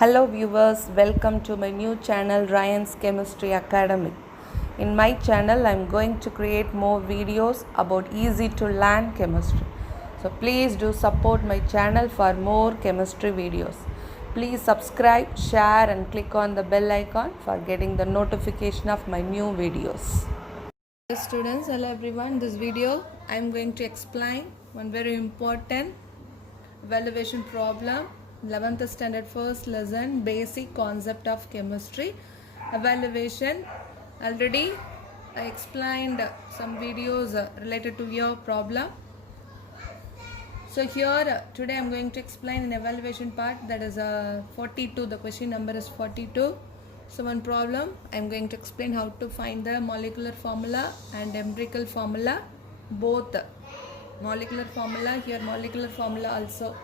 Hello viewers, welcome to my new channel Ryan's Chemistry Academy. In my channel I am going to create more videos about easy to learn chemistry. So please do support my channel for more chemistry videos. Please subscribe, share and click on the bell icon for getting the notification of my new videos. Hello students, hello everyone. This video I am going to explain one very important evaluation problem, 11th standard first lesson, basic concept of chemistry evaluation. Already I explained some videos related to your problem. So here today I am going to explain an evaluation part, that is 42. The question number is 42. So one problem I am going to explain how to find the molecular formula and empirical formula, both molecular formula, here molecular formula also,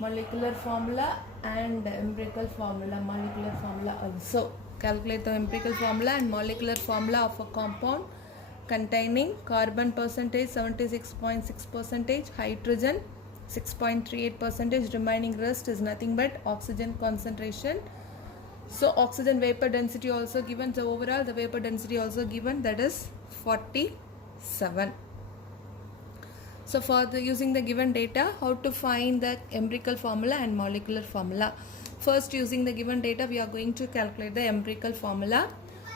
molecular formula and empirical formula, molecular formula also. Calculate the empirical formula and molecular formula of a compound containing carbon percentage 76.6%, hydrogen 6.38%, remaining rest is nothing but oxygen concentration. So oxygen vapor density also given, so overall the vapor density also given, that is 47. So for using the given data, how to find the empirical formula and molecular formula. First, using the given data, we are going to calculate the empirical formula.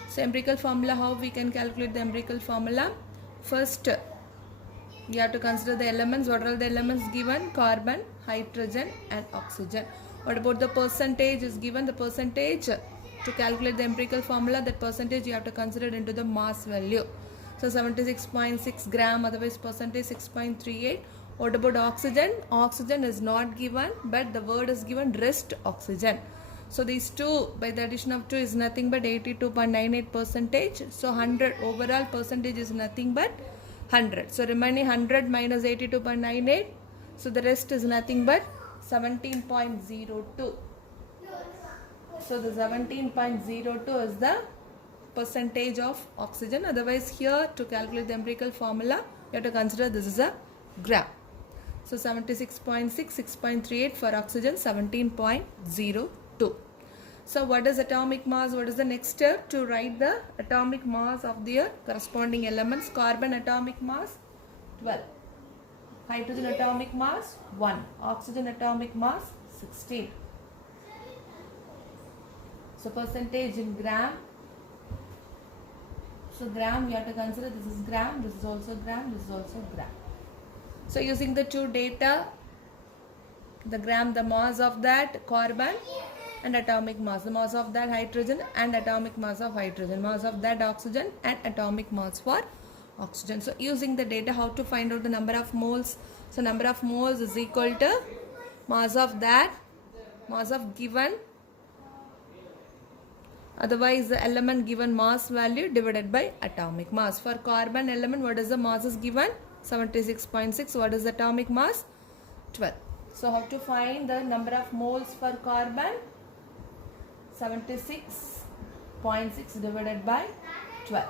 So empirical formula, how we can calculate the empirical formula? First, we have to consider the elements. What are the elements given? Carbon, hydrogen and oxygen. What about the percentage is given? The percentage, to calculate the empirical formula, that percentage you have to consider into the mass value. So 76.6 gram, otherwise percentage 6.38. What about oxygen? Oxygen is not given, but the word is given rest oxygen. So these two, by the addition of 2 is nothing but 82.98%. So 100 overall percentage is nothing but 100. So remaining 100 minus 82.98. So the rest is nothing but 17.02. So the 17.02 is the percentage of oxygen. Otherwise here, to calculate the empirical formula, you have to consider this is a gram. So 76.6, 6.38 for oxygen, 17.02. So what is atomic mass? What is the next step? To write the atomic mass of the corresponding elements. Carbon atomic mass 12, hydrogen atomic mass 1, oxygen atomic mass 16. So percentage in gram. So gram, we have to consider this is gram, this is also gram, this is also gram. So using the two data, the gram, the mass of that carbon and atomic mass, the mass of that hydrogen and atomic mass of hydrogen, mass of that oxygen and atomic mass for oxygen. So using the data, how to find out the number of moles? So number of moles is equal to mass of that, mass of given, otherwise the element given mass value divided by atomic mass. For carbon element, what is the mass is given? 76.6. What is the atomic mass? 12. So how to find the number of moles for carbon? 76.6 divided by 12.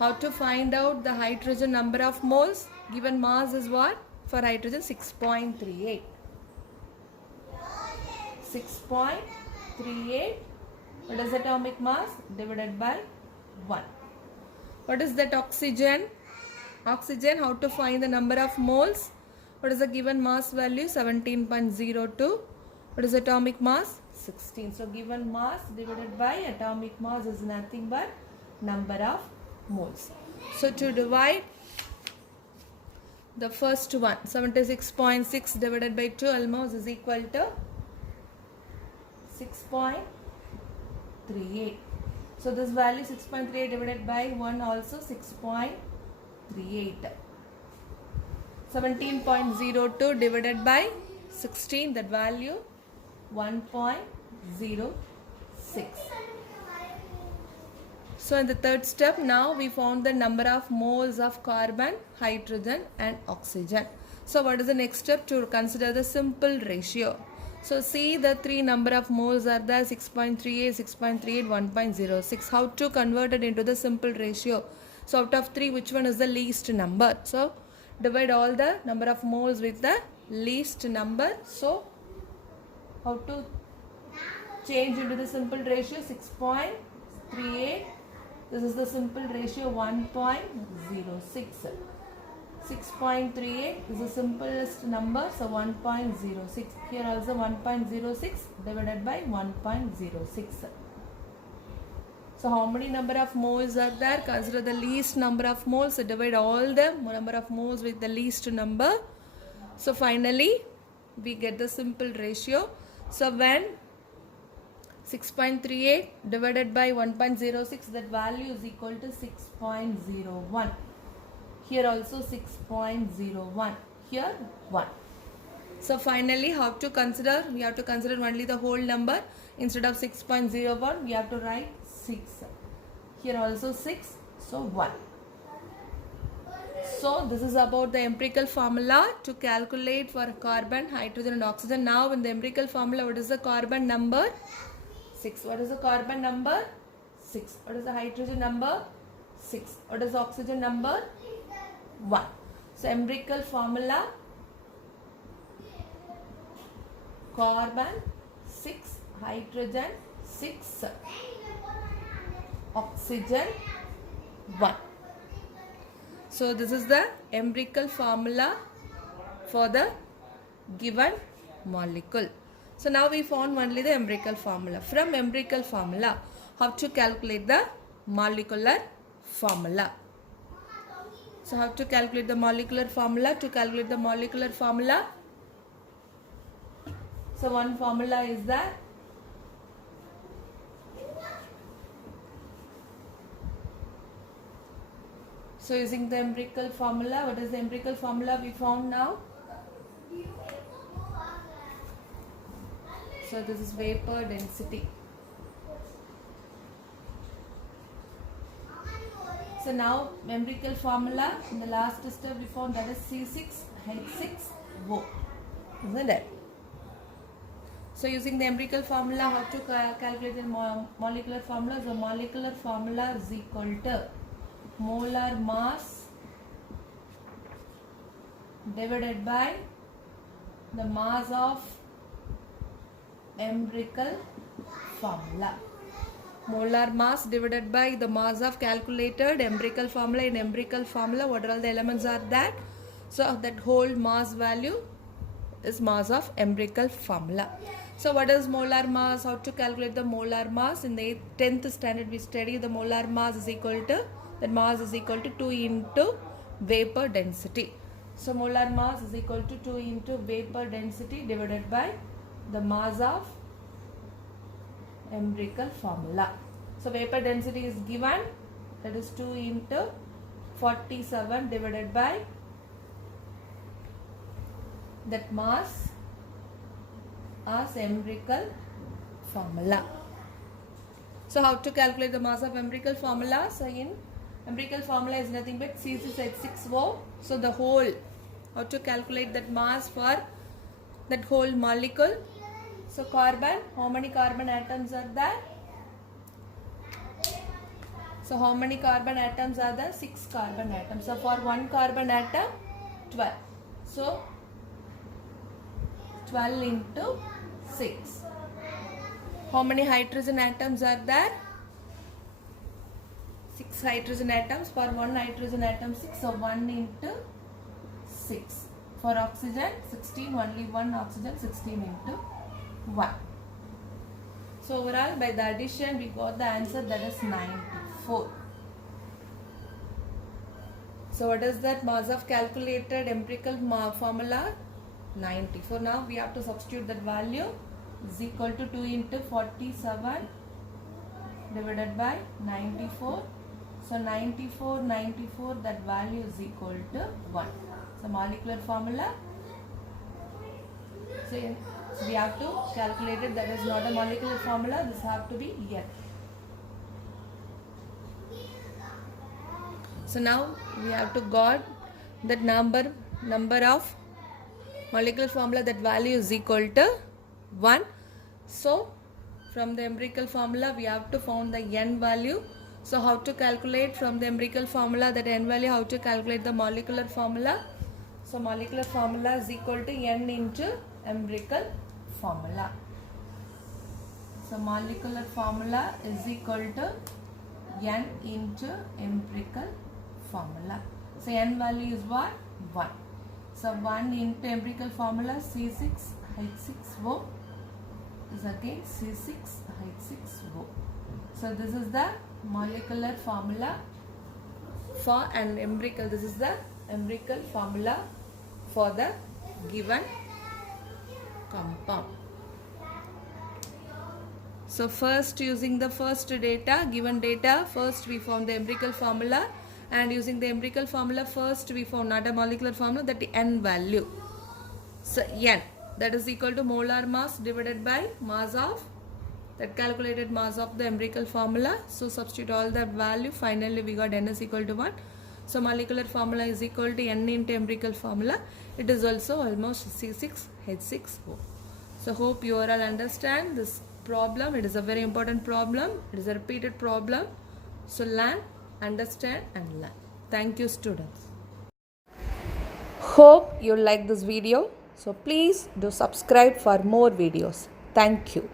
How to find out the hydrogen number of moles? Given mass is what? For hydrogen 6.38. 6.38. What is atomic mass? Divided by 1. What is that oxygen? Oxygen, how to find the number of moles? What is the given mass value? 17.02. What is atomic mass? 16. So given mass divided by atomic mass is nothing but number of moles. So to divide the first one, 76.6 divided by 2 almost is equal to 6.38. So this value 6.38 divided by 1 also 6.38. 17.02 divided by 16, that value 1.06. So in the third step, now we found the number of moles of carbon, hydrogen and oxygen. So what is the next step? To consider the simple ratio. So see the three number of moles are there, 6.38, 6.38, 1.06. How to convert it into the simple ratio? So out of 3, which one is the least number? So divide all the number of moles with the least number. So how to change into the simple ratio 6.38. This is the simple ratio 1.06. 6.38 is the simplest number, so 1.06. Here also 1.06 divided by 1.06. So how many number of moles are there? Consider the least number of moles. So divide all the number of moles with the least number. So finally we get the simple ratio. So when 6.38 divided by 1.06, that value is equal to 6.01. Here also 6.01. Here 1. So finally, how to consider? We have to consider only the whole number. Instead of 6.01, we have to write 6. Here also 6. So 1. So this is about the empirical formula to calculate for carbon, hydrogen and oxygen. Now in the empirical formula, what is the carbon number? 6. What is the carbon number? 6. What is the hydrogen number? 6. What is the oxygen number? 1. So empirical formula, carbon 6, hydrogen 6, oxygen 1. So this is the empirical formula for the given molecule. So now we found only the empirical formula. From empirical formula, how to calculate the molecular formula. So how to calculate the molecular formula? To calculate the molecular formula, so one formula is that so using the empirical formula, what is the empirical formula we found now? So this is vapor density. So now empirical formula in the last step we found, that is C6H6O, isn't it? So using the empirical formula, how to calculate the molecular formula? The molecular formula is equal to molar mass divided by the mass of empirical formula. Molar mass divided by the mass of calculated empirical formula. In empirical formula, what are all the elements are that? So that whole mass value is mass of empirical formula. So what is molar mass? How to calculate the molar mass? In the 10th standard we study the molar mass is equal to, that mass is equal to 2 into vapor density. So molar mass is equal to 2 into vapor density divided by the mass of empirical formula. So vapor density is given, that is 2 into 47 divided by that mass as empirical formula. So how to calculate the mass of empirical formula? So in empirical formula is nothing but C6H6O. So the whole, how to calculate that mass for that whole molecule? So carbon, how many carbon atoms are there? So how many carbon atoms are there? 6 carbon atoms. So for one carbon atom, 12. So 12 into 6. How many hydrogen atoms are there? 6 hydrogen atoms. For one hydrogen atom, 6. So 1 into 6. For oxygen, 16. Only one oxygen, 16 into 1. So overall, by the addition, we got the answer, that is 94. So what is that mass of calculated empirical formula? 94. Now we have to substitute that value is equal to 2 into 47 divided by 94. So 94, that value is equal to 1. So molecular formula. So we have to calculate it. That is not a molecular formula. This have to be here. So now we have to got that number of molecular formula, that value is equal to 1. So from the empirical formula we have to find the n value. So how to calculate from the empirical formula that n value? How to calculate the molecular formula? So molecular formula is equal to n into empirical formula. So molecular formula is equal to N into empirical formula. So N value is what? 1. So 1 into empirical formula C6H6O is again C6H6O. So this is the molecular formula for an empirical. This is the empirical formula for the given compound. So first, using the first data, given data, first we found the empirical formula, and using the empirical formula first we found not a molecular formula, that N value. So N, that is equal to molar mass divided by mass of that calculated mass of the empirical formula. So substitute all the value, finally we got N is equal to 1. So molecular formula is equal to N into empirical formula. It is also almost C6H6O. So hope you all understand this problem. It is a very important problem. It is a repeated problem. So learn, understand and learn. Thank you, students. Hope you like this video. So please do subscribe for more videos. Thank you.